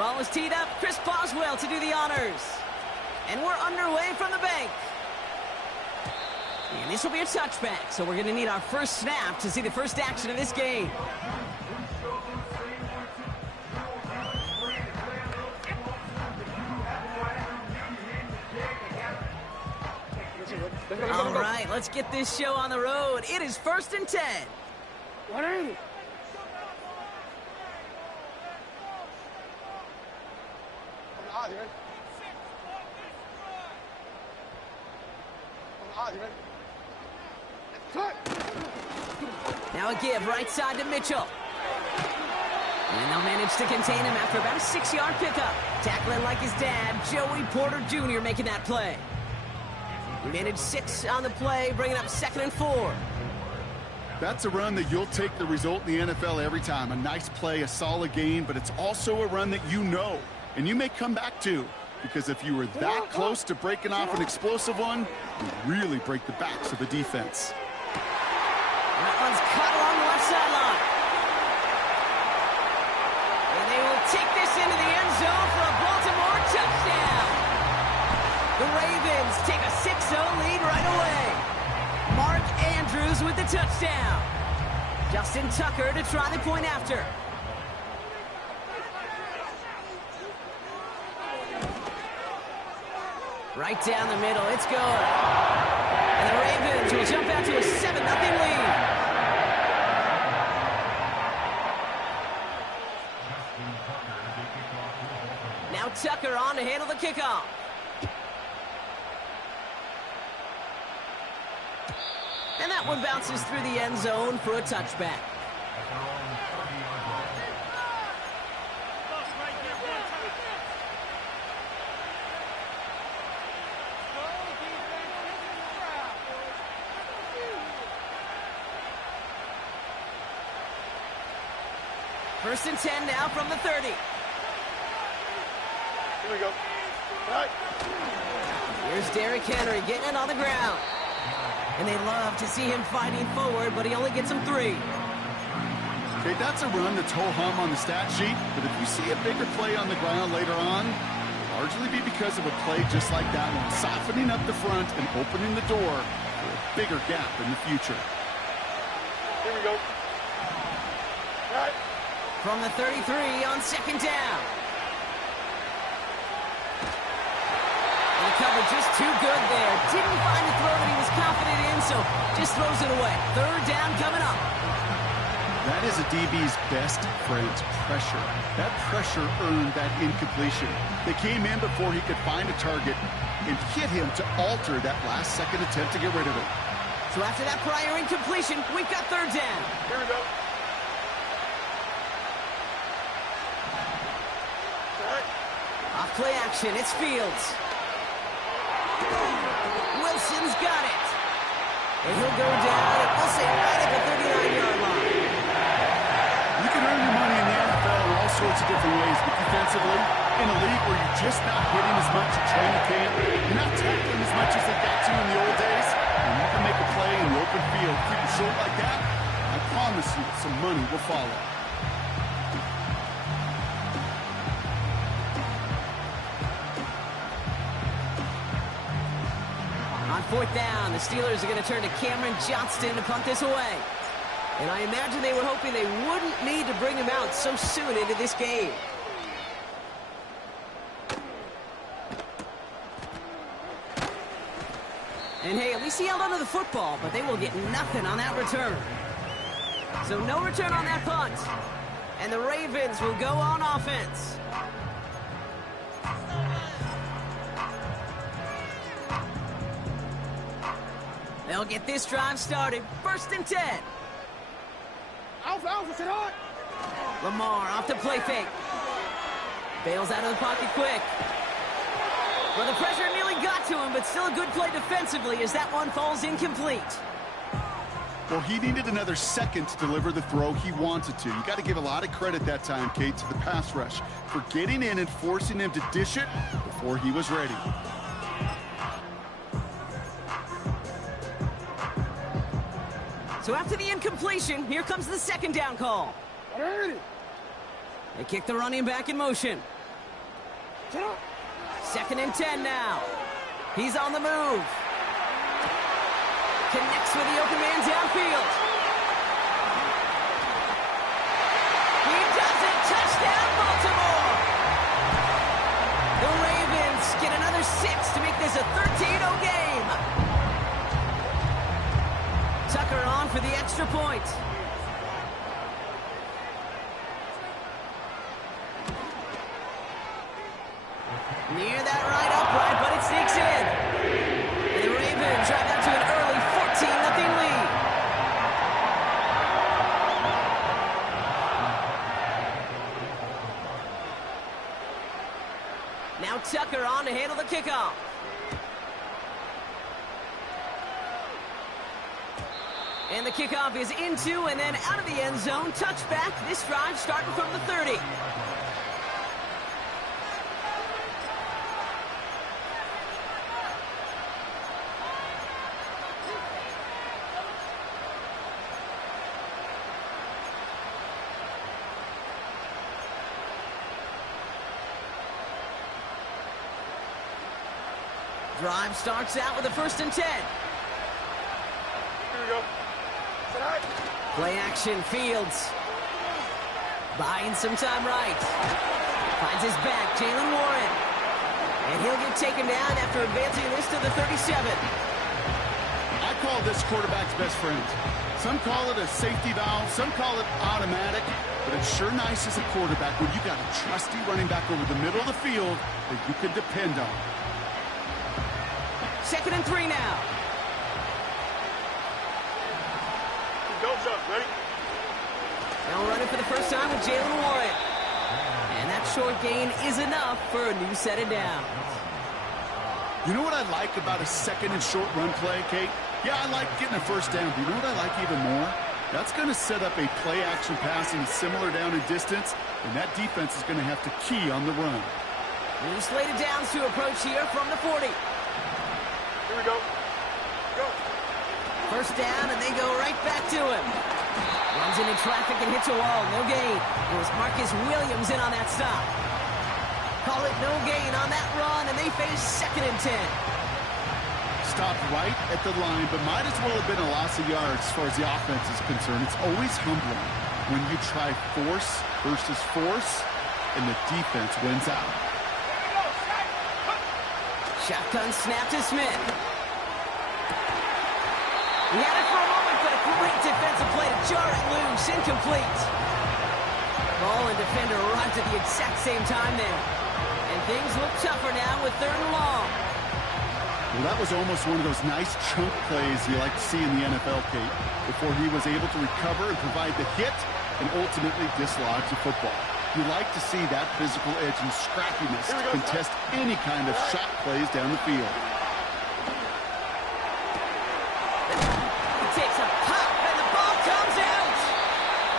Ball is teed up. Chris Boswell to do the honors. And we're underway from the bank. And this will be a touchback, so we're going to need our first snap to see the first action of this game. All right, let's get this show on the road. It is 1st and 10. 180. Now a give right side to Mitchell. And they'll manage to contain him after about a 6-yard pickup. Tackling like his dad, Joey Porter Jr. making that play. We managed 6 on the play, bringing up 2nd and 4. That's a run that you'll take the result in the NFL every time. A nice play, a solid game, but it's also a run that you know, and you may come back to. Because if you were that close to breaking off an explosive one, you really break the backs of the defense. That one's caught along the left sideline. And they will take this into the end zone for a Baltimore touchdown. The Ravens take a 6-0 lead right away. Mark Andrews with the touchdown. Justin Tucker to try the point after. Right down the middle, it's good. And the Ravens will jump out to a 7-0 lead. Now Tucker on to handle the kickoff. And that one bounces through the end zone for a touchback. First and 10 now from the 30. Here we go. All right. Here's Derrick Henry getting it on the ground. And they love to see him fighting forward, but he only gets them 3. Okay, that's a run that's ho-hum on the stat sheet, but if you see a bigger play on the ground later on, it'll largely be because of a play just like that one, softening up the front and opening the door for a bigger gap in the future. Here we go. All right. From the 33 on 2nd down. And the cover just too good there. Didn't find the throw that he was confident in, so just throws it away. 3rd down coming up. That is a DB's best friend, pressure. That pressure earned that incompletion. They came in before he could find a target and hit him to alter that last-second attempt to get rid of it. So after that prior incompletion, we've got 3rd down. Here we go. Off play action, it's Fields. Wilson's got it. And he'll go down, and we'll say right at the 39-yard line. You can earn your money in the NFL in all sorts of different ways, but defensively, in a league where you're just not hitting as much as training camp, you're not tackling as much as they got to in the old days, and you can make a play in the open field pretty short like that, I promise you some money will follow. On 4th down, the Steelers are going to turn to Cameron Johnston to punt this away. And I imagine they were hoping they wouldn't need to bring him out so soon into this game. And hey, at least he held onto the football, but they will get nothing on that return. So no return on that punt. And the Ravens will go on offense. They'll get this drive started. 1st and 10. Alpha, sit hard. Lamar off the play fake. Bails out of the pocket quick. Well, the pressure nearly got to him, but still a good play defensively as that one falls incomplete. Well, he needed another second to deliver the throw he wanted to. You got to give a lot of credit that time, Kate, to the pass rush for getting in and forcing him to dish it before he was ready. So after the incompletion, here comes the 2nd down call. They kick the running back in motion. Second and 10 now. He's on the move. Connects with the open man downfield. He does it. Touchdown, Baltimore. The Ravens get another 6 to make this a 13-0 game. Tucker on for the extra point. Near that right upright, but it sneaks in. And the Ravens drive out to an early 14-0 lead. Now Tucker on to handle the kickoff. And the kickoff is into and then out of the end zone. Touchback. This drive starting from the 30. Drive starts out with a 1st and 10. Here we go. Tonight. Play action, Fields. Buying some time right. Finds his back, Jalen Warren. And he'll get taken down after advancing this to the 37. I call this quarterback's best friend. Some call it a safety valve, some call it automatic, but it's sure nice as a quarterback when you got a trusty running back over the middle of the field that you can depend on. 2nd and 3 now. Don't jump. Ready? Now running for the first time with Jalen Warren. And that short gain is enough for a new set of downs. You know what I like about a 2nd and short run play, Kate? Yeah, I like getting a 1st down. But you know what I like even more? That's going to set up a play-action pass in a similar down and distance, and that defense is going to have to key on the run. New slated downs to approach here from the 40. Here we go. Go. 1st down, and they go right back to him. Runs into traffic and hits a wall. No gain. It was Marcus Williams in on that stop. Call it no gain on that run, and they face 2nd and 10. Stopped right at the line, but might as well have been a loss of yards as far as the offense is concerned. It's always humbling when you try force versus force, and the defense wins out. Shotgun snap to Smith. He had it for a moment, but a great defensive play to jar it loose. Incomplete. Ball and defender arrived at the exact same time there. And things look tougher now with 3rd and long. Well, that was almost one of those nice chunk plays you like to see in the NFL, Kate, before he was able to recover and provide the hit and ultimately dislodge the football. You like to see that physical edge and scrappiness to contest any kind of shot plays down the field. He takes a pop, and the ball comes out.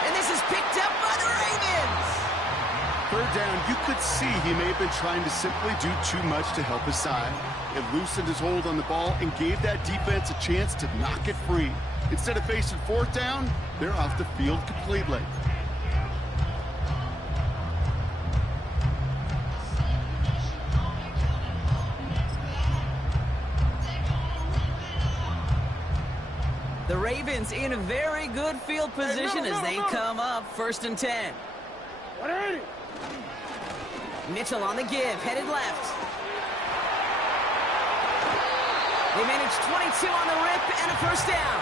And this is picked up by the Ravens. 3rd down, you could see he may have been trying to simply do too much to help his side. It loosened his hold on the ball and gave that defense a chance to knock it free. Instead of facing 4th down, they're off the field completely. The Ravens in a very good field position as they come up 1st and 10. 180. Mitchell on the give, headed left. They manage 22 on the rip and a 1st down.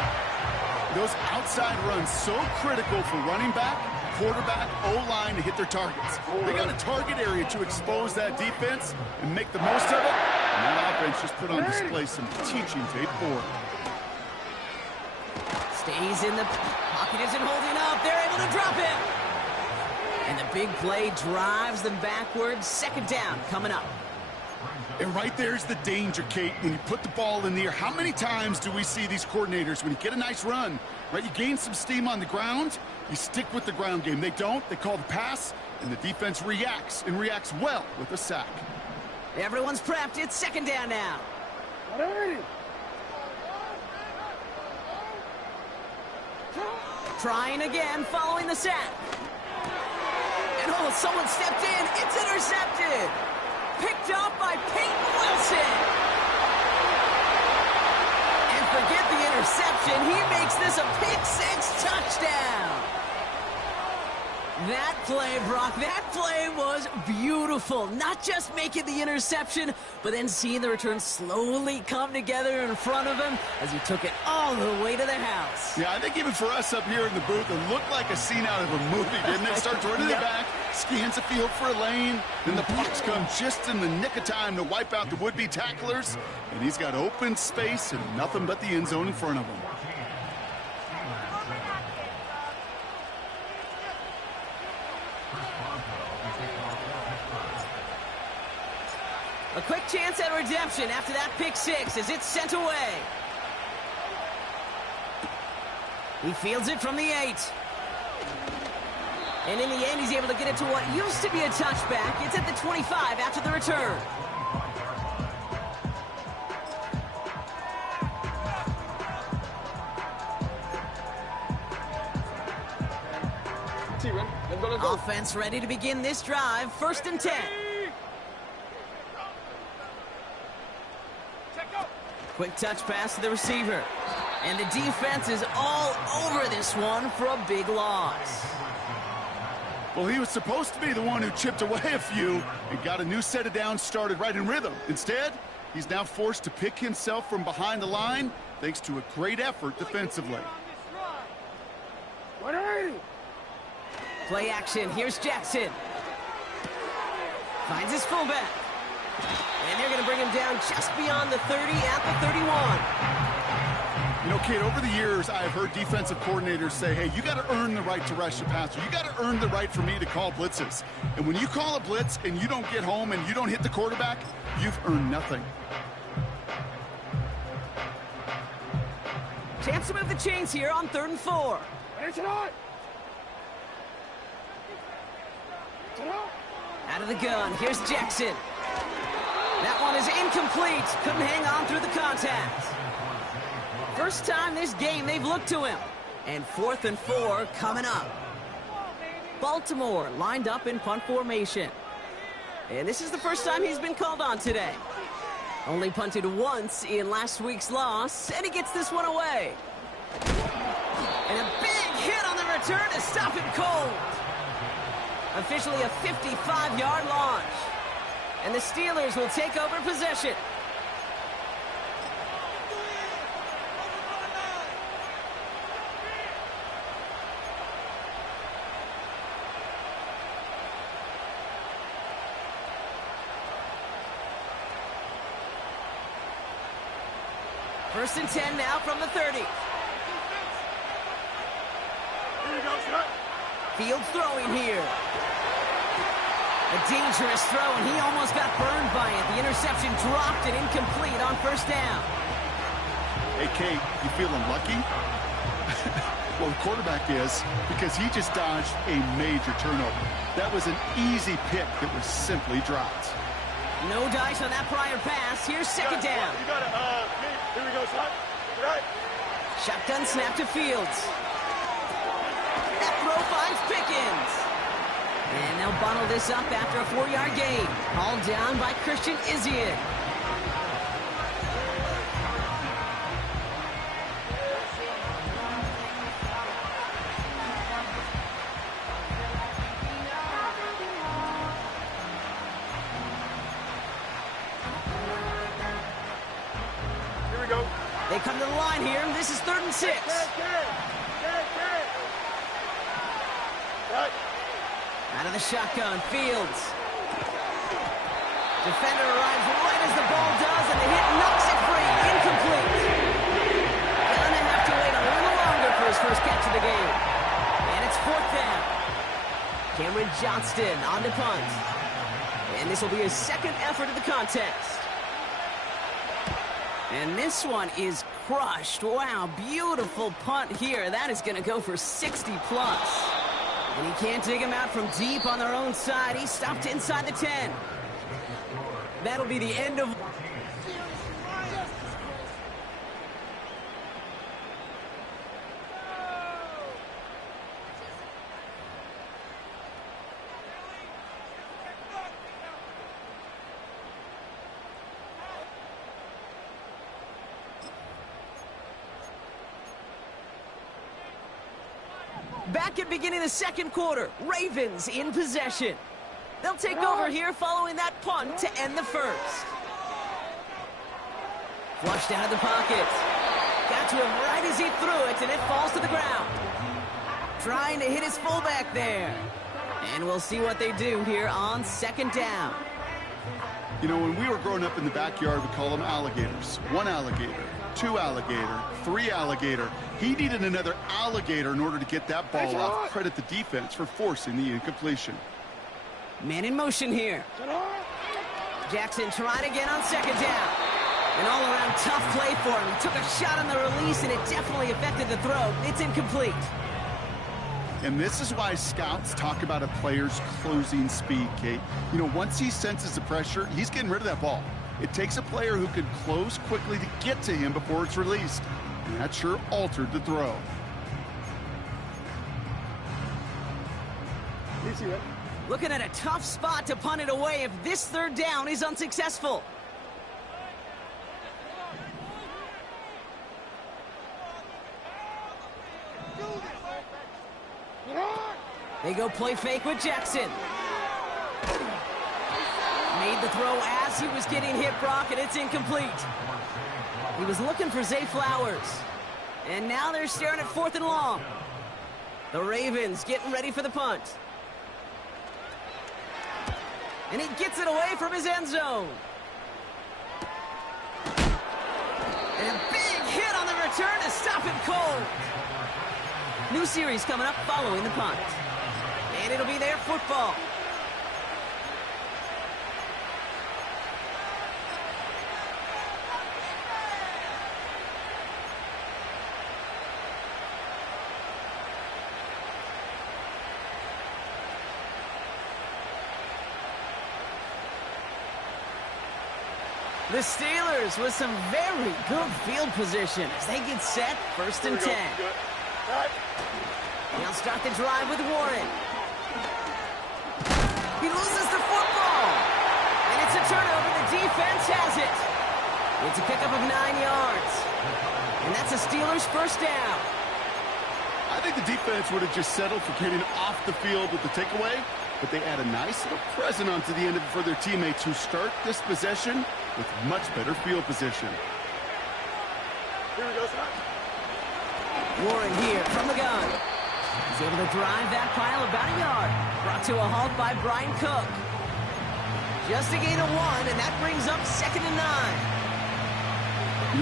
Those outside runs so critical for running back, quarterback, O-line to hit their targets. They got a target area to expose that defense and make the most of it. And that offense just put on display some teaching tape for it. Stays in the pocket, isn't holding up. They're able to drop him. And the big play drives them backwards. 2nd down coming up. And right there's the danger, Kate, when you put the ball in the air. How many times do we see these coordinators, when you get a nice run, right, you gain some steam on the ground, you stick with the ground game. They don't. They call the pass, and the defense reacts, and reacts well with a sack. Everyone's prepped. It's 2nd down now. 180. Trying again following the sack. And oh, someone stepped in. It's intercepted. picked off by Peyton Wilson. And forget the interception. He makes this a pick-6 touchdown. That play, Brock, that play was beautiful. Not just making the interception, but then seeing the return slowly come together in front of him as he took it all the way to the house. Yeah, I think even for us up here in the booth, it looked like a scene out of a movie, didn't it? Starts running it back, scans the field for a lane, then the blocks come just in the nick of time to wipe out the would-be tacklers, and he's got open space and nothing but the end zone in front of him. A quick chance at redemption after that pick-6 as it's sent away. He fields it from the 8. And in the end, he's able to get it to what used to be a touchback. It's at the 25 after the return. Offense ready to begin this drive. 1st and 10. Quick touch pass to the receiver. And the defense is all over this one for a big loss. Well, he was supposed to be the one who chipped away a few and got a new set of downs started right in rhythm. Instead, he's now forced to pick himself from behind the line thanks to a great effort defensively. Play action. Here's Jackson. Finds his fullback. And they're going to bring him down just beyond the 30 at the 31. You know, Kate, over the years, I've heard defensive coordinators say, hey, you got to earn the right to rush the passer. You got to earn the right for me to call blitzes. And when you call a blitz and you don't get home and you don't hit the quarterback, you've earned nothing. Chance to move the chains here on 3rd and 4. Out of the gun. Here's Jackson. That one is incomplete. Couldn't hang on through the contact. First time this game they've looked to him. And 4th and 4 coming up. Baltimore lined up in punt formation. And this is the first time he's been called on today. Only punted once in last week's loss, and he gets this one away. And a big hit on the return to stop him cold. Officially a 55-yard launch. And the Steelers will take over possession. First and 10 now from the 30. Here we go, Scott. Fields throwing here. A dangerous throw, and he almost got burned by it. The interception dropped and incomplete on 1st down. Hey, Kate, you feeling lucky? Well, the quarterback is, because he just dodged a major turnover. That was an easy pick that was simply dropped. No dice on that prior pass. Here's 2nd down. You got it. Here we go, Scott. Right. Shotgun snap to Fields. That throw finds Pickens. And they'll bundle this up after a 4-yard gain. Hauled down by Christian Izien. Here we go. They come to the line here. This is 3rd and 6. Right. Out of the shotgun, Fields. Defender arrives right as the ball does, and the hit knocks it free. Incomplete. Gonna have to wait a little longer for his first catch of the game. And it's 4th down. Cameron Johnston on to punt. And this will be his 2nd effort of the contest. And this one is crushed. Wow, beautiful punt here. That is going to go for 60+. And he can't dig him out from deep on their own side. He stopped inside the 10. That'll be the end of... Back at beginning of the second quarter, Ravens in possession. They'll take over here following that punt to end the first. Flushed out of the pocket. Got to him right as he threw it, and it falls to the ground. Trying to hit his fullback there. And we'll see what they do here on second down. You know, when we were growing up in the backyard, we call them alligators. 1 alligator, 2 alligator, 3 alligator. He needed another alligator in order to get that ball off. Credit the defense for forcing the incompletion. Man in motion here. Jackson trying again on second down. An all-around tough play for him. He took a shot on the release, and it definitely affected the throw. It's incomplete. And this is why scouts talk about a player's closing speed, Kate. You know, once he senses the pressure, he's getting rid of that ball. It takes a player who can close quickly to get to him before it's released. And that sure altered the throw. Looking at a tough spot to punt it away if this third down is unsuccessful. They go play fake with Jackson. Made the throw as he was getting hit, Brock, and it's incomplete. He was looking for Zay Flowers. And now they're staring at 4th and long. The Ravens getting ready for the punt. And he gets it away from his end zone. And a big hit on the return to stop him cold. New series coming up following the punt. And it'll be their football. The Steelers with some very good field position as they get set, 1st and 10. They'll start the drive with Warren. He loses the football. And it's a turnover. The defense has it. It's a pickup of 9 yards. And that's a Steelers first down. I think the defense would have just settled for getting off the field with the takeaway, but they add a nice little present onto the end of it for their teammates who start this possession with much better field position. Here we go, son. Warren here from the gun. He's able to drive that pile about a yard. Brought to a halt by Brian Cook. Just a gain of 1, and that brings up 2nd and 9.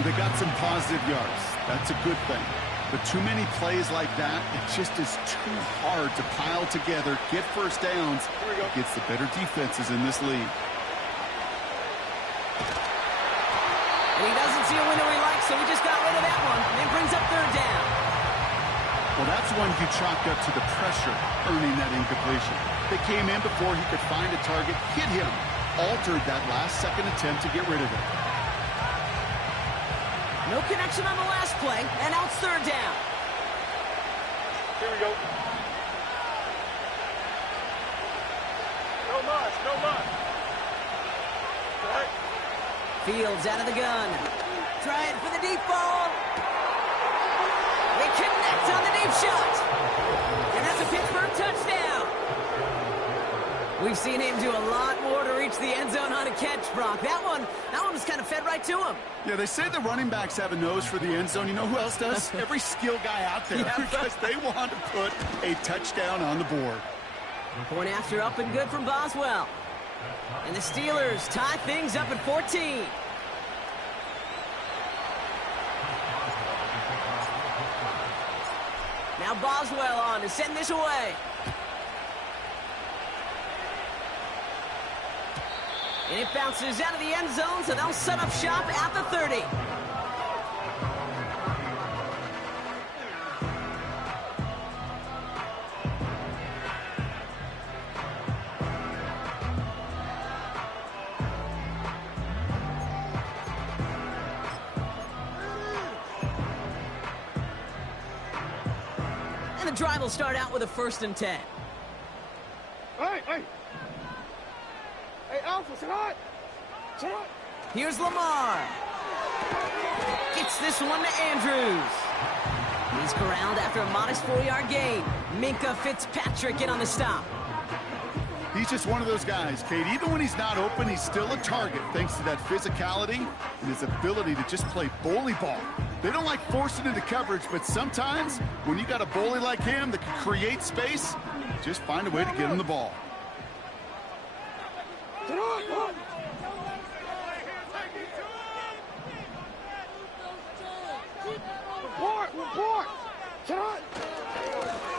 They got some positive yards. That's a good thing. But too many plays like that, it just is too hard to pile together, get first downs against the better defenses in this league. And he doesn't see a window he likes, so he just got rid of that one. And it brings up 3rd down. Well, that's one you chalked up to the pressure, earning that incompletion. They came in before he could find a target, hit him, altered that last-second attempt to get rid of it. No connection on the last play, and now it's 3rd down. Here we go. No muss, no muss. Right. Fields out of the gun. Trying for the deep ball. They connect on the deep shot. And that's a Pittsburgh touchdown. We've seen him do a lot more to reach the end zone on a catch, Brock. That one was kind of fed right to him. Yeah, they say the running backs have a nose for the end zone. You know who else does? Every skill guy out there, because they want to put a touchdown on the board. Point after up and good from Boswell. And the Steelers tie things up at 14. Now Boswell on to send this away. And it bounces out of the end zone, so they'll set up shop at the 30. And the drive will start out with a 1st and 10. Hey! Hey, Alpha, sit hot! Sit hot! Here's Lamar. Gets this one to Andrews. He's corralled after a modest 4-yard gain. Minka Fitzpatrick in on the stop. He's just one of those guys, Kate. Even when he's not open, he's still a target thanks to that physicality and his ability to just play bully ball. They don't like forcing into coverage, but sometimes when you got a bully like him that can create space, just find a way to get him the ball. Report!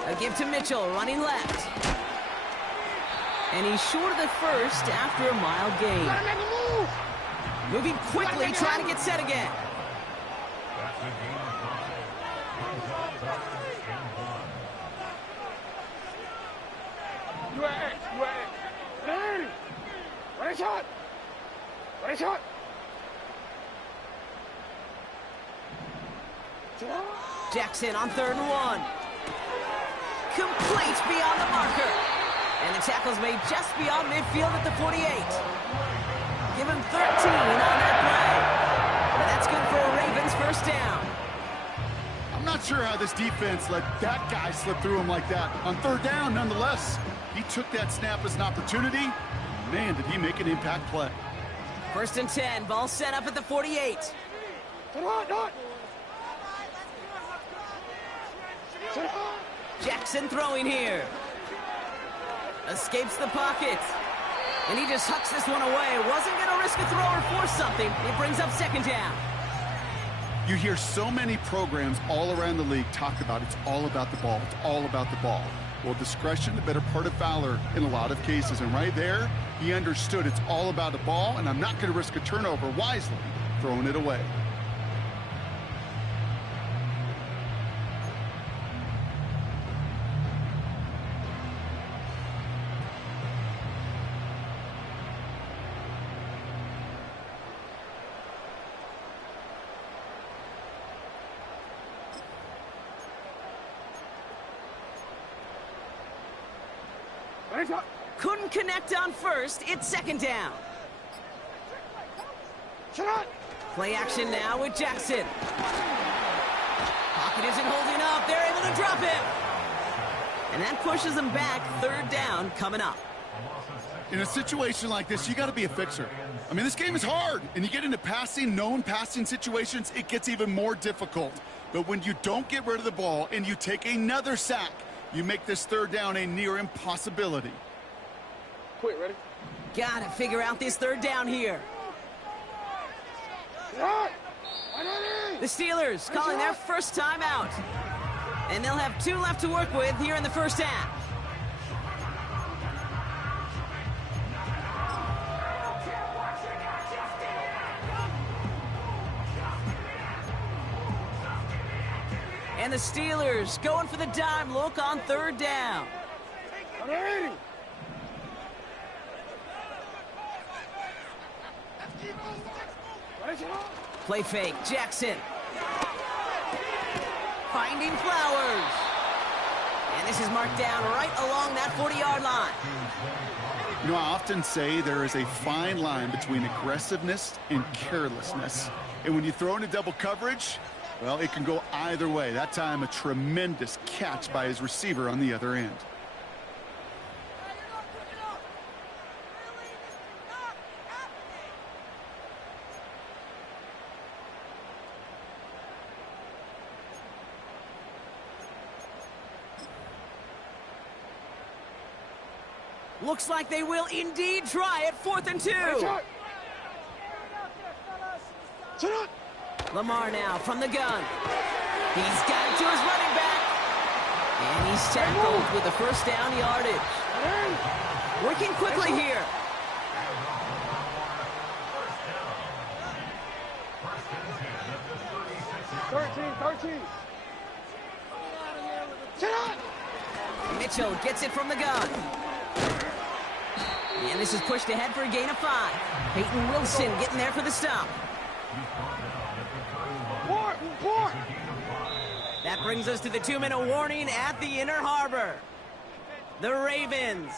A give to Mitchell, running left. And he's short of the first after a mile gain. Moving quickly, trying to get set again. Ready shot! Jackson on 3rd and 1. Complete beyond the marker. And the tackle's made just beyond midfield at the 48. Give him 13 on that play. And that's good for a Ravens first down. I'm not sure how this defense let that guy slip through him like that. On 3rd down, nonetheless, he took that snap as an opportunity. Man, did he make an impact play. 1st and 10, ball set up at the 48. Jackson throwing here. Escapes the pocket. And he just hucks this one away. Wasn't going to risk a throw or force something. It brings up 2nd down. You hear so many programs all around the league talk about it's all about the ball. It's all about the ball. Well, discretion, the better part of valor in a lot of cases. And right there, he understood it's all about the ball, and I'm not going to risk a turnover wisely, throwing it away. Couldn't connect on first. It's 2nd down. Play action now with Jackson. Pocket isn't holding up. They're able to drop him. And that pushes them back. 3rd down coming up. In a situation like this, you got to be a fixer. I mean, this game is hard, and you get into known passing situations, it gets even more difficult. But when you don't get rid of the ball and you take another sack, you make this 3rd down a near impossibility. Quick, ready? Gotta figure out this 3rd down here. The Steelers calling their first time out. And they'll have 2 left to work with here in the first half. And the Steelers going for the dime look on 3rd down. Play fake, Jackson. Finding Flowers. And this is marked down right along that 40-yard line. You know, I often say there is a fine line between aggressiveness and carelessness. And when you throw into double coverage, well, it can go either way. That time, a tremendous catch by his receiver on the other end. Looks like they will indeed try it. 4th and 2. Lamar now from the gun. He's got it to his running back. And he's tackled with the first down yardage. Working quickly here. Thirteen. Mitchell gets it from the gun. And this is pushed ahead for a gain of 5. Peyton Wilson getting there for the stop. That brings us to the 2-minute warning at the Inner Harbor. The Ravens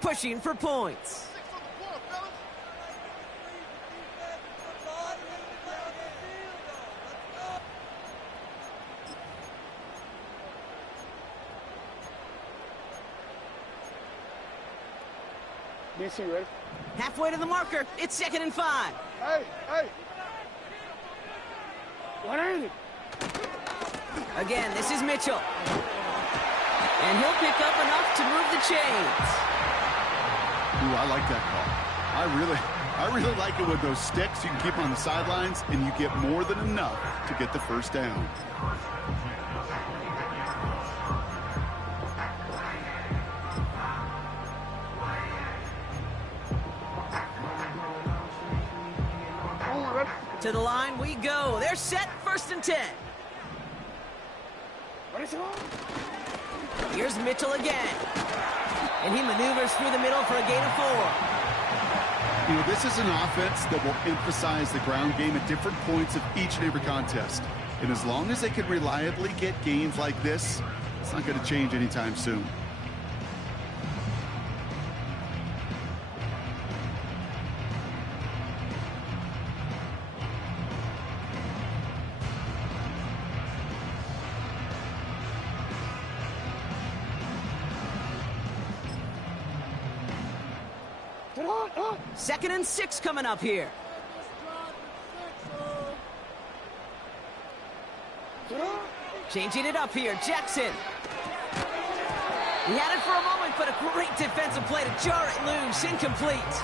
pushing for points. DC, ready? Halfway to the marker. It's 2nd and 5. Hey, hey. 180. Again, this is Mitchell. And he'll pick up enough to move the chains. Ooh, I like that call. I really like it with those sticks. You can keep on the sidelines, and you get more than enough to get the first down. To the line we go. They're set, 1st and 10. Here's Mitchell again. And he maneuvers through the middle for a gain of 4. You know, this is an offense that will emphasize the ground game at different points of each and every contest. And as long as they can reliably get gains like this, it's not going to change anytime soon. Second and 6 coming up here. Changing it up here, Jackson. He had it for a moment, but a great defensive play to jar it loose. Incomplete.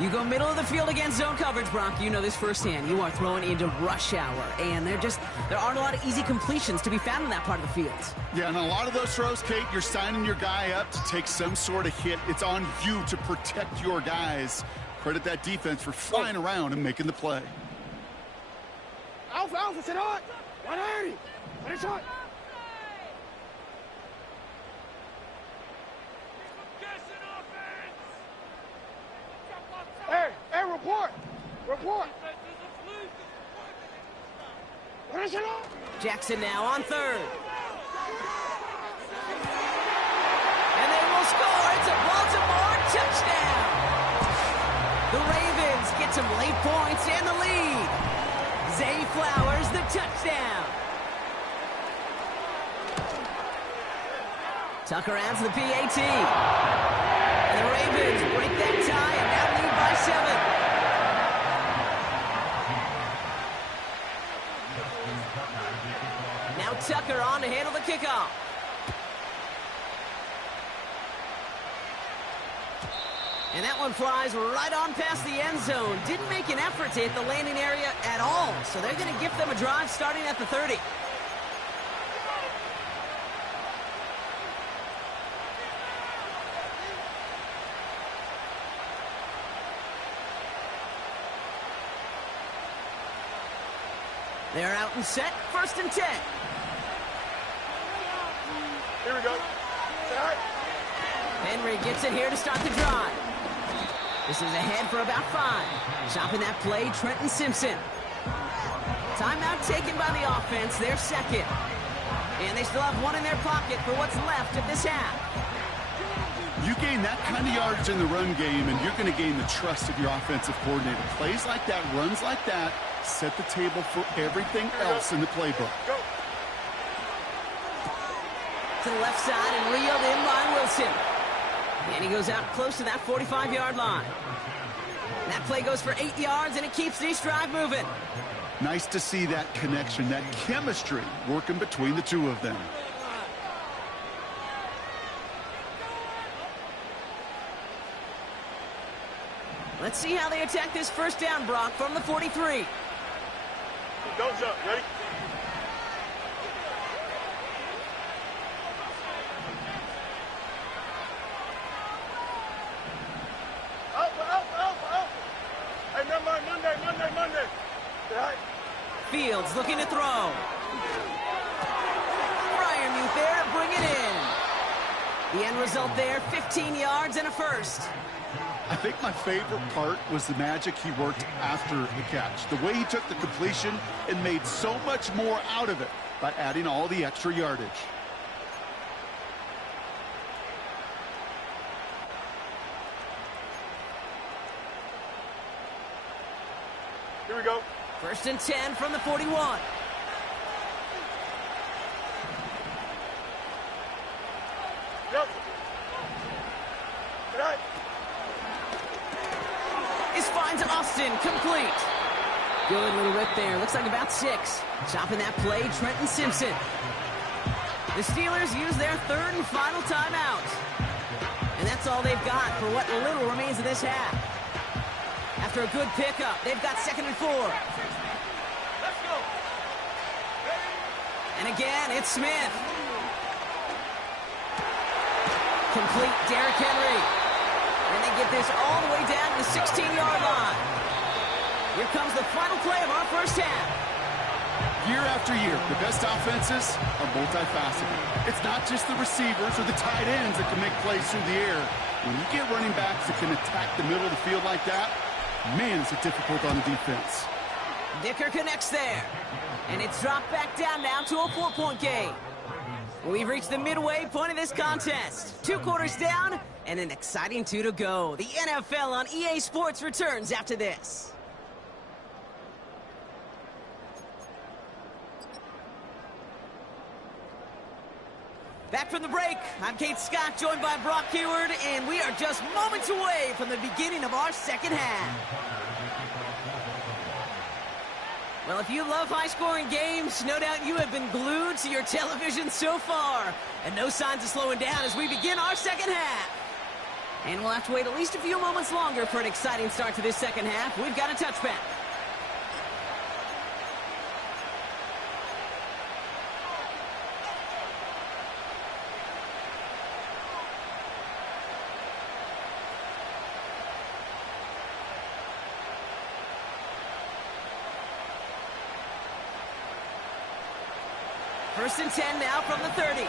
You go middle of the field against zone coverage, Brock. You know this firsthand. You are throwing into rush hour, and there aren't a lot of easy completions to be found in that part of the field. Yeah, and a lot of those throws, Kate, you're signing your guy up to take some sort of hit. It's on you to protect your guys. Credit that defense for flying around and making the play. Alpha, sit on. 180. Ready, shot. Hey, report. Jackson now on 3rd. And they will score. It's a Baltimore touchdown. The Ravens get some late points and the lead. Zay Flowers, the touchdown. Tucker adds the PAT. And the Ravens break that tie and now lead by 7. Now Tucker on to handle the kickoff. And that one flies right on past the end zone. Didn't make an effort to hit the landing area at all. So they're going to gift them a drive starting at the 30. They're out and set, 1st and 10. Here we go. Henry gets it here to start the drive. This is ahead for about 5. Chopping that play, Trenton Simpson. Timeout taken by the offense, their 2nd. And they still have 1 in their pocket for what's left of this half. You gain that kind of yardage in the run game, and you're going to gain the trust of your offensive coordinator. Plays like that, runs like that, set the table for everything else in the playbook. Go. To the left side and reeled in by Wilson. And he goes out close to that 45-yard line. That play goes for 8 yards, and it keeps this drive moving. Nice to see that connection, that chemistry working between the two of them. Let's see how they attack this first down, Brock, from the 43. Don't jump. Ready? Alpha. Hey, never mind. Monday. Right. Fields looking to throw. Fryermuth there to bring it in. The end result there, 15 yards and a first. I think my favorite part was the magic he worked after the catch. The way he took the completion and made so much more out of it by adding all the extra yardage. Here we go. 1st and 10 from the 41. Yep. Right. This finds Austin, complete. Good little rip there. Looks like about 6. Chopping that play, Trenton Simpson. The Steelers use their 3rd and final timeout. And that's all they've got for what little remains of this half. After a good pickup, they've got 2nd and 4. Let's go. And again, it's Smith. Complete, Derrick Henry. And they get this all the way down to the 16-yard line. Here comes the final play of our first half. Year after year, the best offenses are multifaceted. It's not just the receivers or the tight ends that can make plays through the air. When you get running backs that can attack the middle of the field like that, man, is it difficult on the defense. Dicker connects there. And it's dropped back down now to a 4-point game. We've reached the midway point of this contest. 2 quarters down and an exciting 2 to go. The NFL on EA Sports returns after this. Back from the break, I'm Kate Scott, joined by Brock Heward, and we are just moments away from the beginning of our second half. Well, if you love high-scoring games, no doubt you have been glued to your television so far. And no signs of slowing down as we begin our second half. And we'll have to wait at least a few moments longer for an exciting start to this second half. We've got a touchback. First and 10 now from the 30.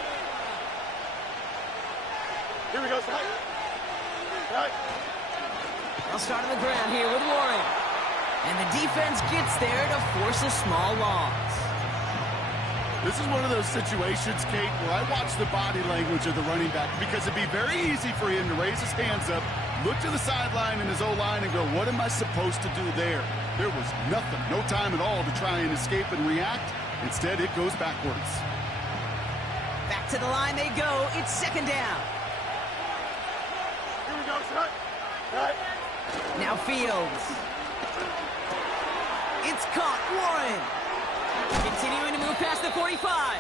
Here we go, Scott. Right. I'll start on the ground here with Warren. And the defense gets there to force a small loss. This is one of those situations, Kate, where I watch the body language of the running back because it'd be very easy for him to raise his hands up, look to the sideline in his O-line and go, what am I supposed to do there? There was nothing, no time at all to try and escape and react. Instead, it goes backwards. Back to the line they go. It's 2nd down. Here we go, Scott. Right. Now Fields. It's caught. Warren. Continuing to move past the 45.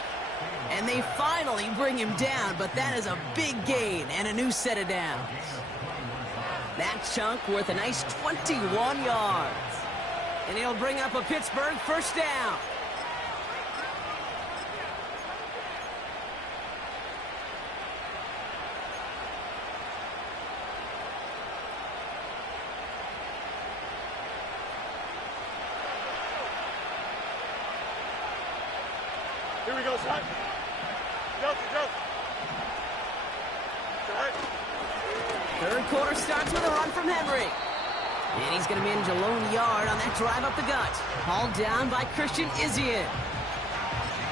And they finally bring him down, but that is a big gain and a new set of downs. That chunk worth a nice 21 yards. And he'll bring up a Pittsburgh first down. Here we go, Scott. Jump. Right. 3rd quarter starts with a run from Henry. And he's going to manage a lone yard on that drive up the gut. Hauled down by Christian Izien.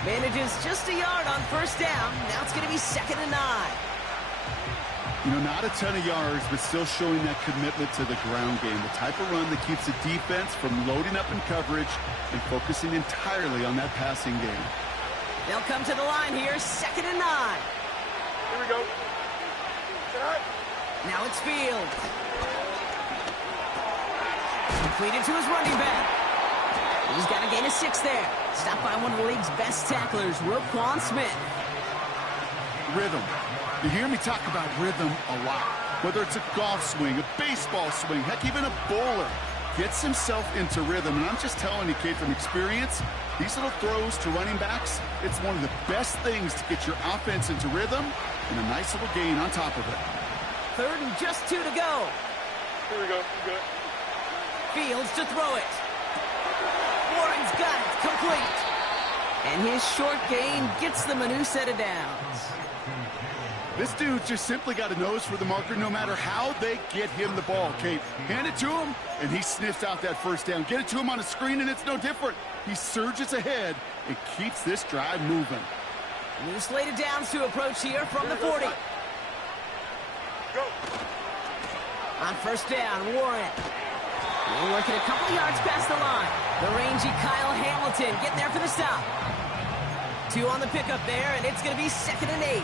Manages just a yard on first down. Now it's going to be 2nd and 9. You know, not a ton of yards, but still showing that commitment to the ground game. The type of run that keeps the defense from loading up in coverage and focusing entirely on that passing game. They'll come to the line here, 2nd and 9. Here we go. Right. Now it's Fields. Completed to his running back. He's got a gain of 6 there. Stopped by one of the league's best tacklers, Roquan Smith. Rhythm. You hear me talk about rhythm a lot. Whether it's a golf swing, a baseball swing, heck, even a bowler gets himself into rhythm. And I'm just telling you, Kate, from experience, these little throws to running backs, it's one of the best things to get your offense into rhythm and a nice little gain on top of it. 3rd and just 2 to go. Here we go. Good. Fields to throw it. Warren's got it. Complete. And his short gain gets them a new set of downs. This dude just simply got a nose for the marker no matter how they get him the ball, Kate. Hand it to him, and he sniffs out that first down. Get it to him on a screen, and it's no different. He surges ahead and keeps this drive moving. New slate of downs to approach here from the 40. Go. On first down, Warren. We're working a couple yards past the line. The rangy Kyle Hamilton getting there for the stop. 2 on the pickup there, and it's going to be 2nd and 8.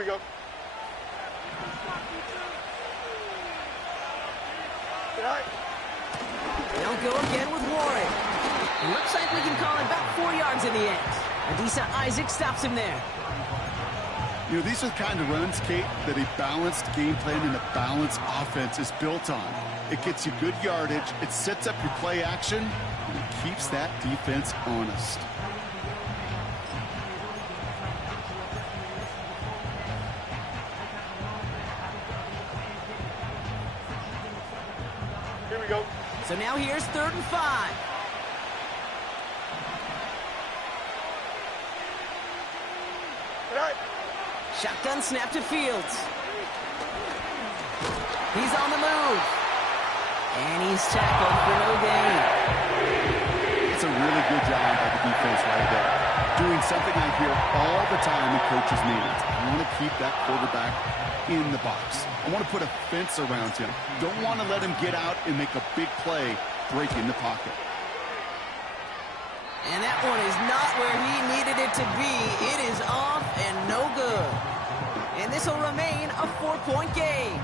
we go. They'll go again with Warren. It looks like we can call it about 4 yards in the end. Adisa Isaac stops him there. You know, these are the kind of runs, Kate, that a balanced game plan and a balanced offense is built on. It gets you good yardage, it sets up your play action, and it keeps that defense honest. Here we go. So now here's 3rd and 5. Shotgun snap to Fields. He's on the move. And he's tackled for no gain. It's a really good job by the defense right there. Doing something I hear all the time in coaches' meetings. I want to keep that quarterback in the box. I want to put a fence around him. Don't want to let him get out and make a big play breaking the pocket. And that one is not where he needed it to be. It is off and no good. And this will remain a 4-point game.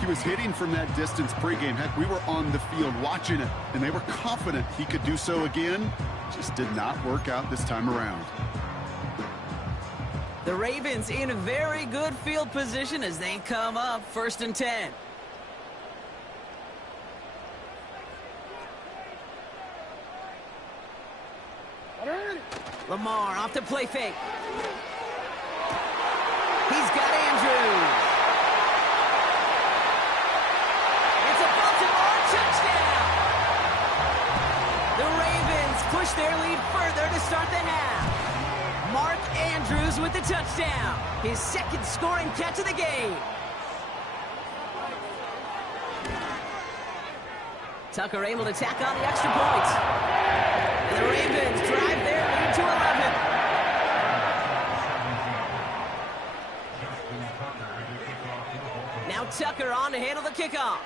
He was hitting from that distance pregame. Heck, we were on the field watching it, and they were confident he could do so again. Just did not work out this time around. The Ravens in very good field position as they come up 1st and 10. Lamar off the play fake. He's got Andrews. It's a Baltimore touchdown. The Ravens push their lead further to start the half. Mark Andrews with the touchdown. His 2nd scoring catch of the game. Tucker able to tack on the extra point. And the Ravens drive their lead to 11. Now Tucker on to handle the kickoff.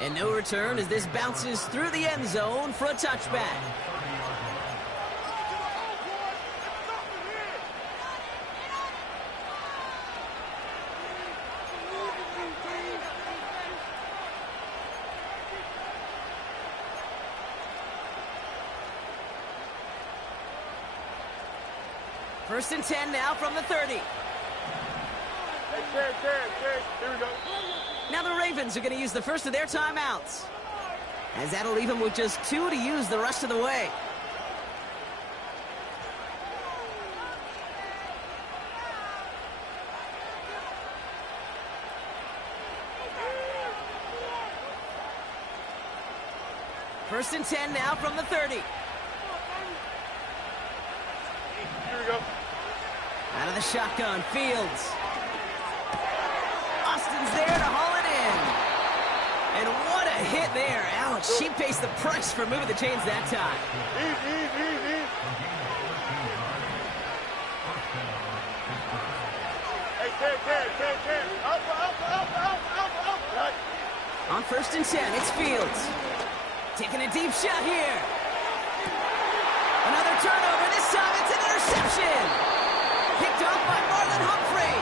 And no return as this bounces through the end zone for a touchback. First and 10 now from the 30. Hey, here we go. Now the Ravens are going to use the first of their timeouts, as that'll leave them with just 2 to use the rest of the way. First and 10 now from the 30. Here we go. Out of the shotgun, Fields. Austin's there to haul it in. And what a hit there. Alex, she pays the price for moving the chains that time. Easy. Hey, Ted. Up. On first and 10, it's Fields. Taking a deep shot here. Another turnover. This time it's an interception. Picked off by Marlon Humphrey.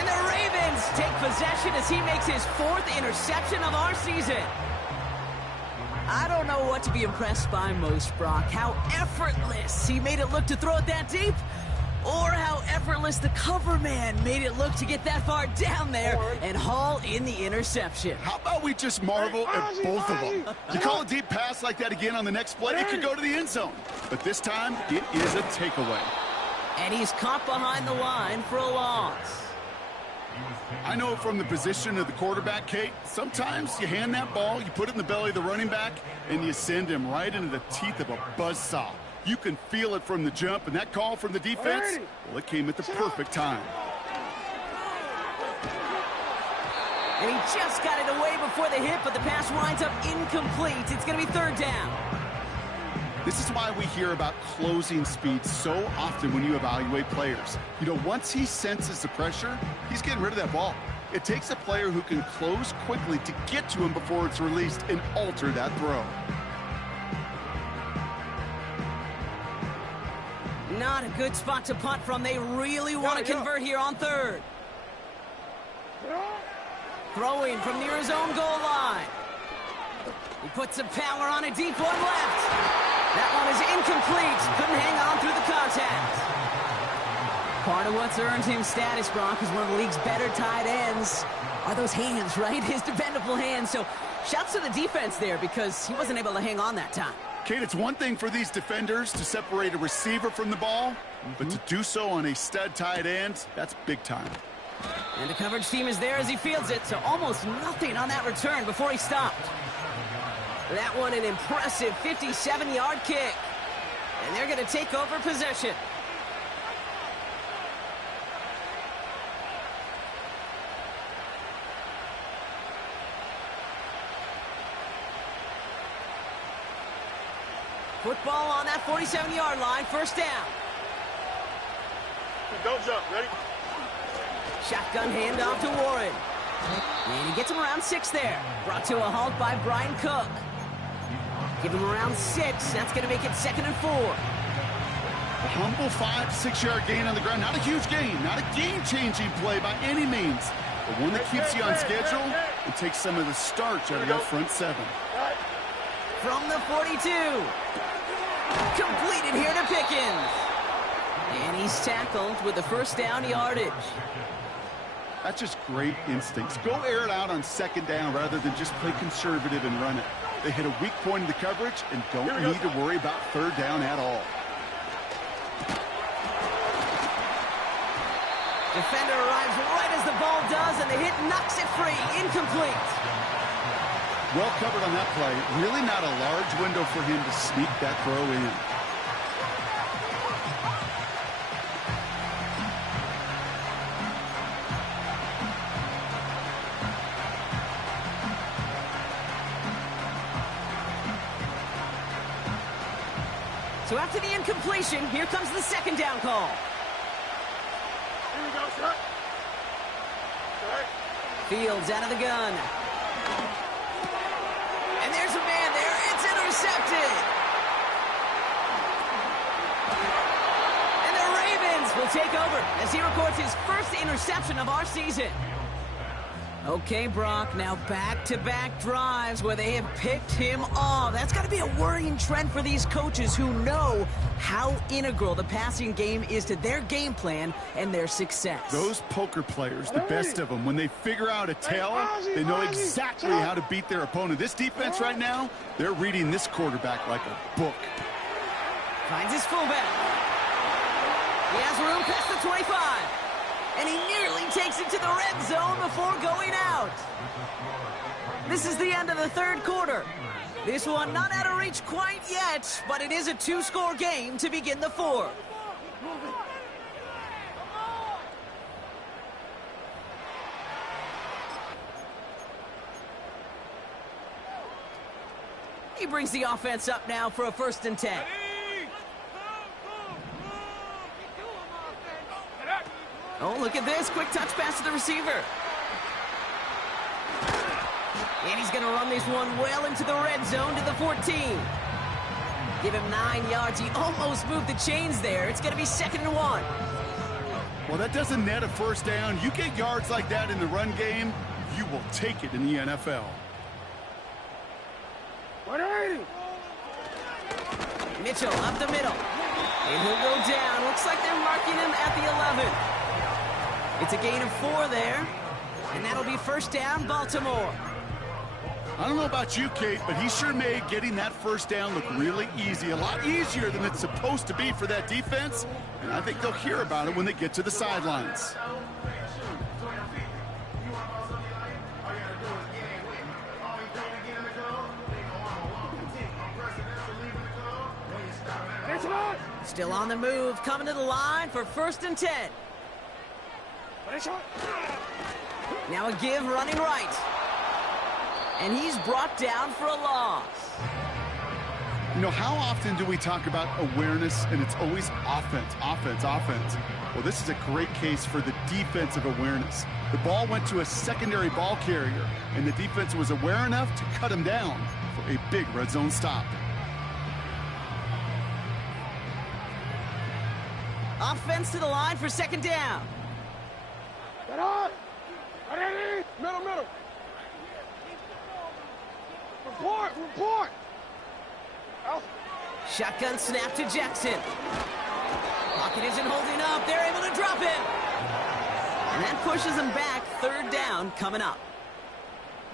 And the Ravens take possession as he makes his 4th interception of our season. I don't know what to be impressed by most, Brock. How effortless he made it look to throw it that deep, or how effortless the cover man made it look to get that far down there and haul in the interception. How about we just marvel at both of them? You call a deep pass like that again on the next play, it could go to the end zone. But this time, it is a takeaway. And he's caught behind the line for a loss. I know from the position of the quarterback, Kate, sometimes you hand that ball, you put it in the belly of the running back, and you send him right into the teeth of a buzzsaw. You can feel it from the jump, and that call from the defense, well, it came at the perfect time. And he just got it away before the hit, but the pass winds up incomplete. It's going to be 3rd down. This is why we hear about closing speed so often when you evaluate players. You know, once he senses the pressure, he's getting rid of that ball. It takes a player who can close quickly to get to him before it's released and alter that throw. good spot to punt from. They really want to convert here on third. Throwing from near his own goal line. He puts some power on a deep one left. That one is incomplete. Couldn't hang on through the contact. Part of what's earned him status, Brock, is one of the league's better tight ends. Are those hands, right? His dependable hands. So shouts to the defense there because he wasn't able to hang on that time. Kate, it's one thing for these defenders to separate a receiver from the ball, but to do so on a stud tight end, that's big time. And the coverage team is there as he fields it, so almost nothing on that return before he stopped. That one an impressive 57-yard kick. And they're going to take over possession. Football on that 47-yard line, first down. Don't jump, ready? Shotgun handoff to Warren. And he gets him around 6 there. Brought to a halt by Brian Cook. Give him around 6. That's going to make it 2nd and 4. A humble 5-6-yard gain on the ground. Not a huge gain. Not a game-changing play by any means. But one that keeps you on schedule and takes some of the starch out of that front 7. From the 42. Completed here to Pickens. And he's tackled with the first down yardage. That's just great instincts. Go air it out on 2nd down rather than just play conservative and run it. They hit a weak point in the coverage and don't need to worry about 3rd down at all. Defender arrives right as the ball does, and the hit knocks it free. Incomplete. Well covered on that play. Really not a large window for him to sneak that throw in. So after the incompletion, here comes the 2nd down call. Here we go, shot. Fields out of the gun. And there's a man there. It's intercepted. And the Ravens will take over as he records his first interception of our season. Okay, Brock, now back-to-back drives where they have picked him off. That's got to be a worrying trend for these coaches who know how integral the passing game is to their game plan and their success. Those poker players, the best of them, when they figure out a tell, they know exactly how to beat their opponent. This defense right now, they're reading this quarterback like a book. Finds his fullback. He has room past the 25. And he nearly takes it to the red zone before going out. This is the end of the 3rd quarter. This one not out of reach quite yet, but it is a 2-score game to begin the 4th. He brings the offense up now for a 1st and 10. Oh, look at this. Quick touch pass to the receiver. And he's going to run this one well into the red zone to the 14. Give him 9 yards. He almost moved the chains there. It's going to be 2nd and 1. Well, that doesn't net a 1st down. You get yards like that in the run game, you will take it in the NFL. Mitchell up the middle. And he'll go down. Looks like they're marking him at the 11. It's a gain of 4 there. And that'll be 1st down, Baltimore. I don't know about you, Kate, but he sure made getting that 1st down look really easy. A lot easier than it's supposed to be for that defense. And I think they'll hear about it when they get to the sidelines. Still on the move, coming to the line for 1st and 10. Now a give running right. And he's brought down for a loss. You know, how often do we talk about awareness and it's always offense, offense, offense? Well, this is a great case for the defensive awareness. The ball went to a secondary ball carrier, and the defense was aware enough to cut him down for a big red zone stop. Offense to the line for second down. Get on! Ready? Middle. Report! Out. Shotgun snap to Jackson. Pocket isn't holding up. They're able to drop him. And that pushes them back. Third down coming up.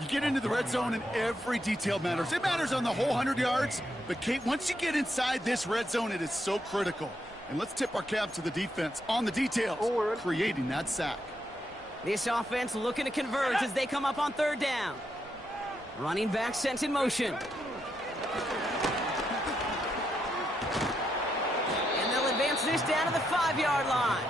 You get into the red zone and every detail matters. It matters on the whole 100 yards. But, Kate, once you get inside this red zone, it is so critical. And let's tip our cap to the defense on the details, creating that sack. This offense looking to converge as they come up on third down. Running back sent in motion. And they'll advance this down to the 5-yard line.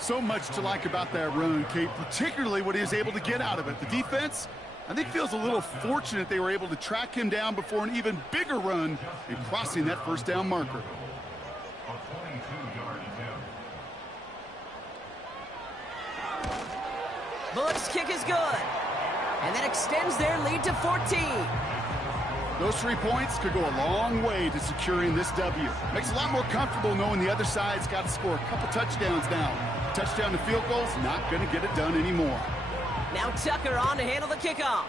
So much to like about that run, Kate, particularly what he was able to get out of it. The defense, I think, feels a little fortunate they were able to track him down before an even bigger run and crossing that first down marker. Bullock's kick is good. And that extends their lead to 14. Those 3 points could go a long way to securing this W. Makes it a lot more comfortable knowing the other side's got to score a couple touchdowns now. Touchdown to field goals, not going to get it done anymore. Now Tucker on to handle the kickoff.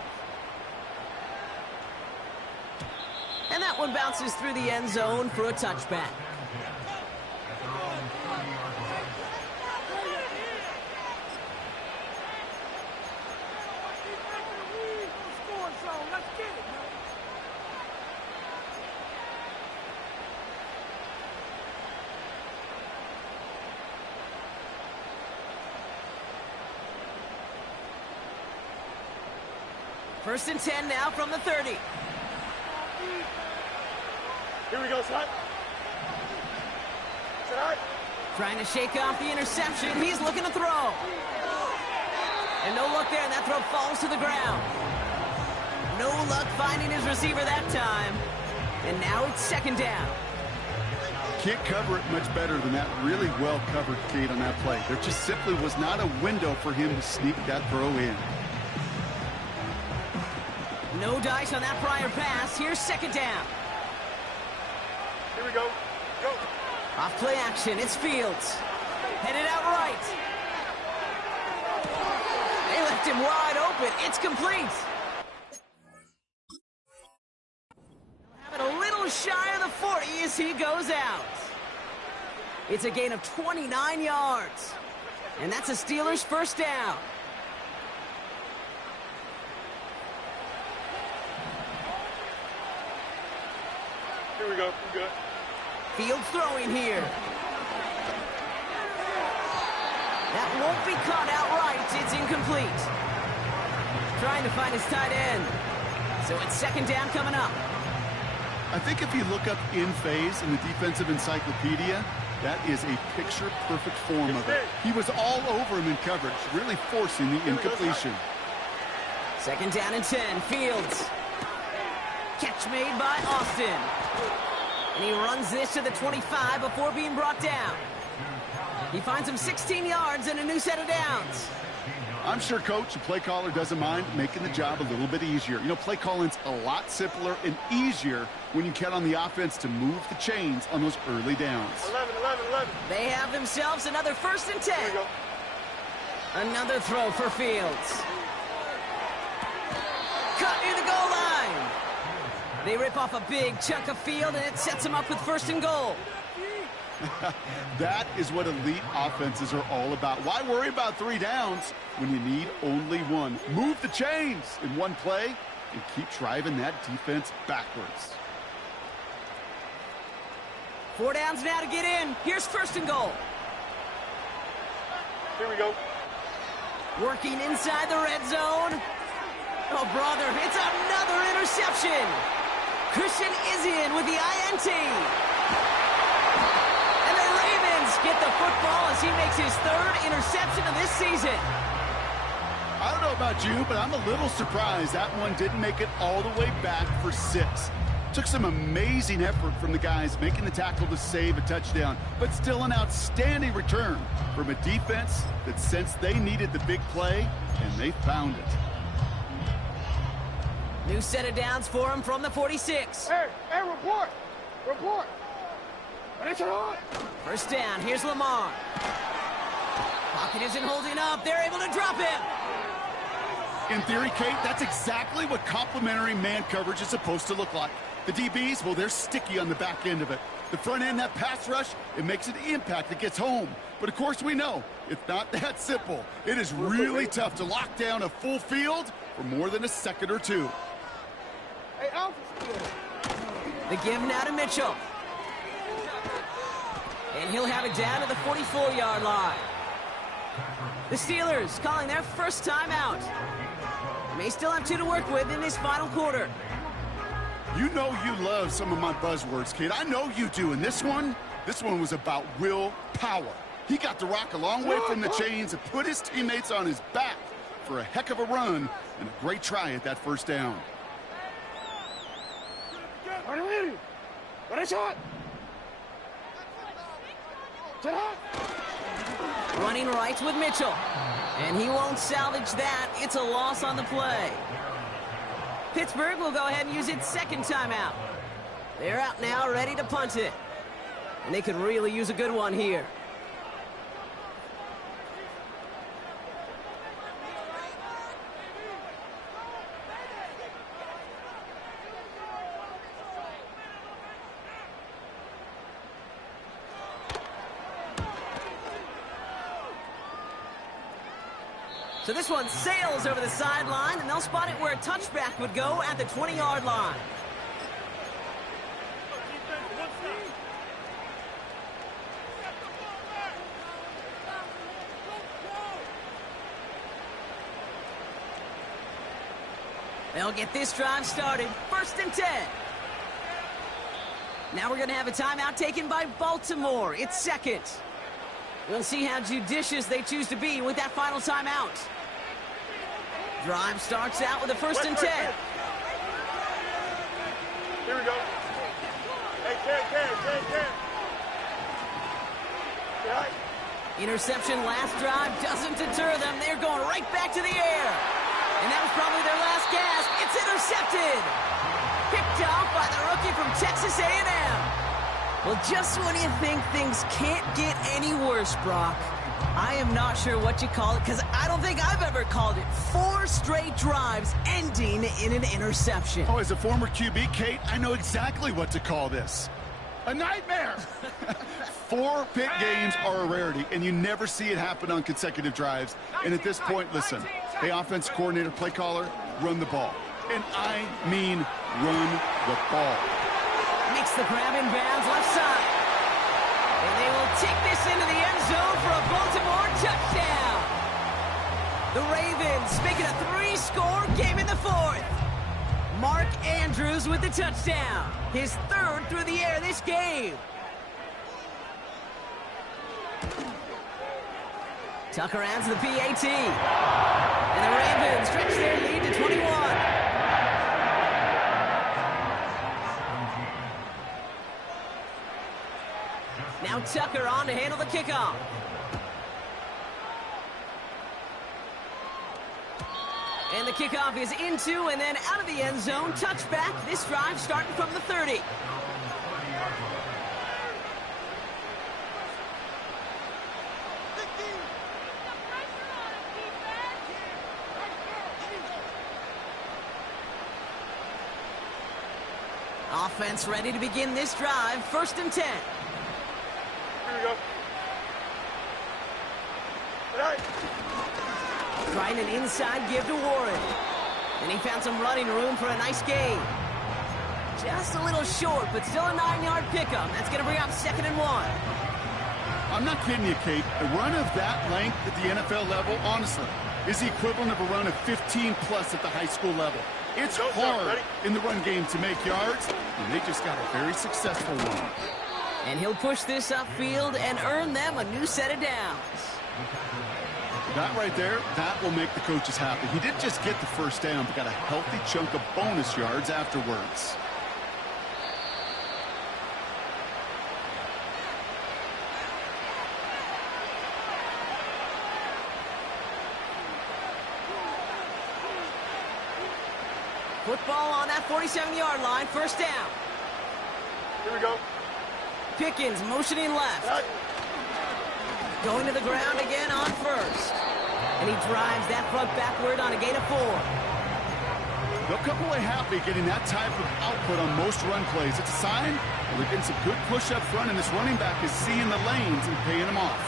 And that one bounces through the end zone for a touchback. First and 10 now from the 30. Here we go, son. Tonight. Trying to shake off the interception. He's looking to throw. And no luck there, and that throw falls to the ground. No luck finding his receiver that time. And now it's second down. Can't cover it much better than that. Really well covered, Kate, on that play. There just simply was not a window for him to sneak that throw in. No dice on that prior pass. Here's second down. Here we go. Go. Off play action. It's Fields. Headed out right. They left him wide open. It's complete. Have it a little shy of the 40 as he goes out. It's a gain of 29 yards. And that's a Steelers first down. Here we go. We're good. Fields throwing here. That won't be caught outright. It's incomplete. Trying to find his tight end. So it's second down coming up. I think if you look up in phase in the defensive encyclopedia, that is a picture-perfect form of it. He was all over him in coverage, really forcing the incompletion. Second down and 10. Fields. Catch made by Austin. And he runs this to the 25 before being brought down. He finds him 16 yards and a new set of downs. I'm sure coach and play caller doesn't mind making the job a little bit easier. You know, play calling's a lot simpler and easier when you count on the offense to move the chains on those early downs. 11. They have themselves another first and 10. Here we go. Another throw for Fields. Cut near the goal line. They rip off a big chunk of field, and it sets them up with first and goal. That is what elite offenses are all about. Why worry about 3 downs when you need only 1? Move the chains in one play and keep driving that defense backwards. 4 downs now to get in. Here's first and goal. Here we go. Working inside the red zone. Oh, brother, it's another interception. Christian is in with the INT. And the Ravens get the football as he makes his 3rd interception of this season. I don't know about you, but I'm a little surprised that one didn't make it all the way back for 6. Took some amazing effort from the guys making the tackle to save a touchdown, but still an outstanding return from a defense that sensed they needed the big play, and they found it. New set of downs for him from the 46. Hey, report. First down, here's Lamar. Pocket isn't holding up. They're able to drop him. In theory, Kate, that's exactly what complementary man coverage is supposed to look like. The DBs, well, they're sticky on the back end of it. The front end, that pass rush, it makes an impact that gets home. But of course we know, it's not that simple. It is really tough to lock down a full field for more than a second or two. The give now to Mitchell. And he'll have it down to the 44-yard line. The Steelers calling their first timeout. May still have 2 to work with in this final quarter. You know you love some of my buzzwords, kid. I know you do. And this one was about willpower. He got the rock a long way from the chains and put his teammates on his back for a heck of a run and a great try at that first down. Running right with Mitchell. And he won't salvage that. It's a loss on the play. Pittsburgh will go ahead and use its second timeout. They're out now, ready to punt it. And they could really use a good one here. So this one sails over the sideline, and they'll spot it where a touchback would go at the 20-yard line. They'll get this drive started. 1st and 10. Now we're going to have a timeout taken by Baltimore. It's second. We'll see how judicious they choose to be with that final timeout. Drive starts out with a 1st and 10. Here we go. Hey, Ken. Interception last drive doesn't deter them. They're going right back to the air. And that was probably their last gasp. It's intercepted. Picked off by the rookie from Texas A&M. Well, just when you think things can't get any worse, Brock, I am not sure what you call it, because I don't think I've ever called it 4 straight drives ending in an interception. Oh, as a former QB, Kate, I know exactly what to call this. A nightmare! 4 pick games are a rarity, and you never see it happen on consecutive drives. And at this point, listen, hey, offense coordinator, play caller, run the ball. And I mean run the ball. Makes the grab in bounds left side. And they will take this into the end zone for a Baltimore touchdown. The Ravens make it a 3-score game in the 4th. Mark Andrews with the touchdown. His 3rd through the air this game. Tucker adds the PAT. And the Ravens stretch their lead to 21. Now Tucker on to handle the kickoff. And the kickoff is into and then out of the end zone. Touchback. This drive starting from the 30. Offense ready to begin this drive. 1st and 10. Here we go. Trying an inside give to Warren. And he found some running room for a nice gain. Just a little short, but still a 9-yard pickup. That's going to bring up 2nd and 1. I'm not kidding you, Kate. A run of that length at the NFL level, honestly, is the equivalent of a run of 15-plus at the high school level. It's hard in the run game to make yards, and they just got a very successful one. And he'll push this upfield and earn them a new set of downs. That right there, that will make the coaches happy. He didn't just get the first down, but got a healthy chunk of bonus yards afterwards. Football on that 47-yard line, 1st down. Here we go. Pickens motioning left. Going to the ground again on first. And he drives that front backward on a gain of 4. They'll come away happy getting that type of output on most run plays. It's a sign that they're getting some good push up front, and this running back is seeing the lanes and paying them off.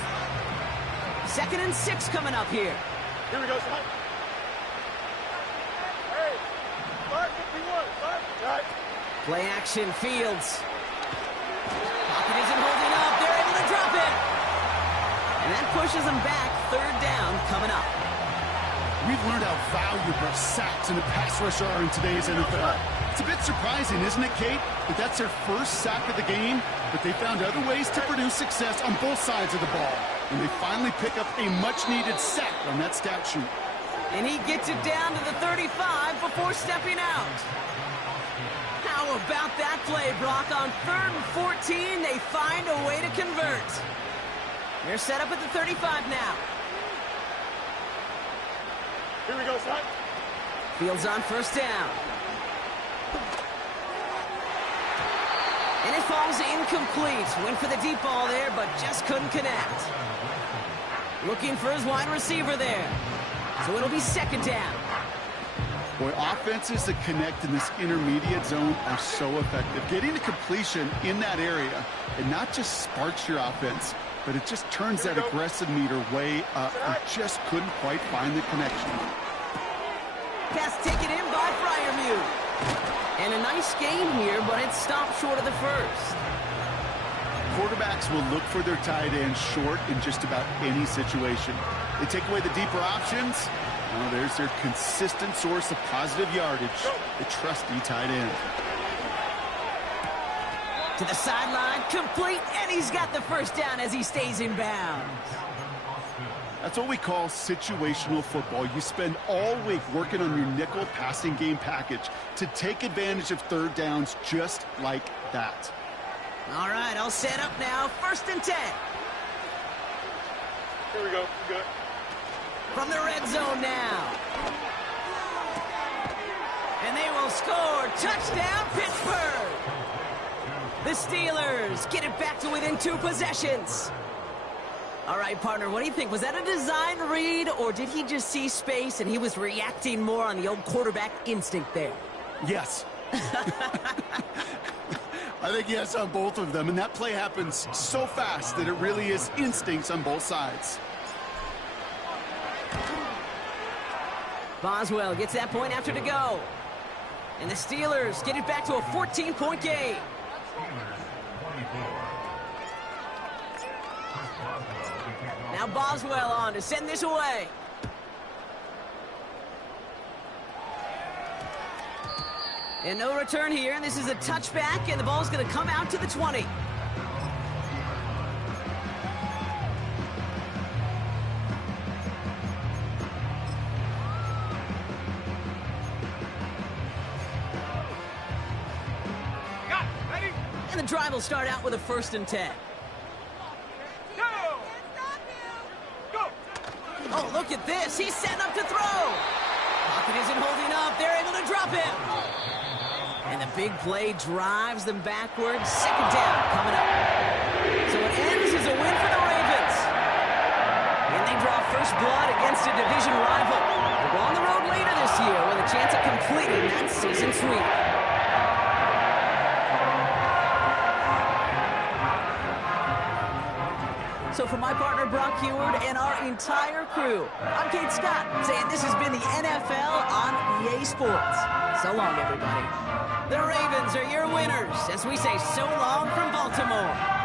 2nd and 6 coming up here. Here we go, son. Hey, 551, 5. Play action, Fields. Pocket isn't holding up. They're able to drop it. And that pushes them back. 3rd down coming up. We've learned how valuable sacks and the pass rush are in today's NFL. It's a bit surprising, isn't it, Kate, that that's their first sack of the game, but they found other ways to produce success on both sides of the ball. And they finally pick up a much-needed sack on that stat sheet. And he gets it down to the 35 before stepping out. How about that play, Brock? On 3rd and 14, they find a way to convert. They're set up at the 35 now. Here we go, son. Fields on 1st down. And it falls incomplete. Went for the deep ball there, but just couldn't connect. Looking for his wide receiver there. So it'll be 2nd down. Boy, offenses that connect in this intermediate zone are so effective. Getting a completion in that area, it not just sparks your offense, but it just turns that aggressive meter way up. And just couldn't quite find the connection. Pass taken in by Freiermuth. And a nice gain here, but it stopped short of the 1st. Quarterbacks will look for their tight end short in just about any situation. They take away the deeper options. Well, there's their consistent source of positive yardage, the trusty tight end. To the sideline, complete, and he's got the 1st down as he stays in bounds. That's what we call situational football. You spend all week working on your nickel passing game package to take advantage of 3rd downs just like that. All right, I'll set up now. 1st and 10. Here we go. Good. From the red zone now. And they will score. Touchdown, Pittsburgh. The Steelers get it back to within 2 possessions. All right, partner, what do you think? Was that a design read, or did he just see space and he was reacting more on the old quarterback instinct there? Yes. I think yes on both of them, and that play happens so fast that it really is instincts on both sides. Boswell gets that point after to go. And the Steelers get it back to a 14-point game. Now Boswell on to send this away. And no return here, and this is a touchback, and the ball's going to come out to the 20. And the drive will start out with a 1st and 10. Oh, look at this. He's setting up to throw. Pocket isn't holding up. They're able to drop him. And the big play drives them backwards. 2nd down coming up. So it ends as a win for the Ravens. And they draw first blood against a division rival. They'll go on the road later this year with a chance of completing that season sweep. So for my partner, Brock Heward, and our entire crew, I'm Kate Scott, saying this has been the NFL on EA Sports. So long, everybody. The Ravens are your winners as we say so long from Baltimore.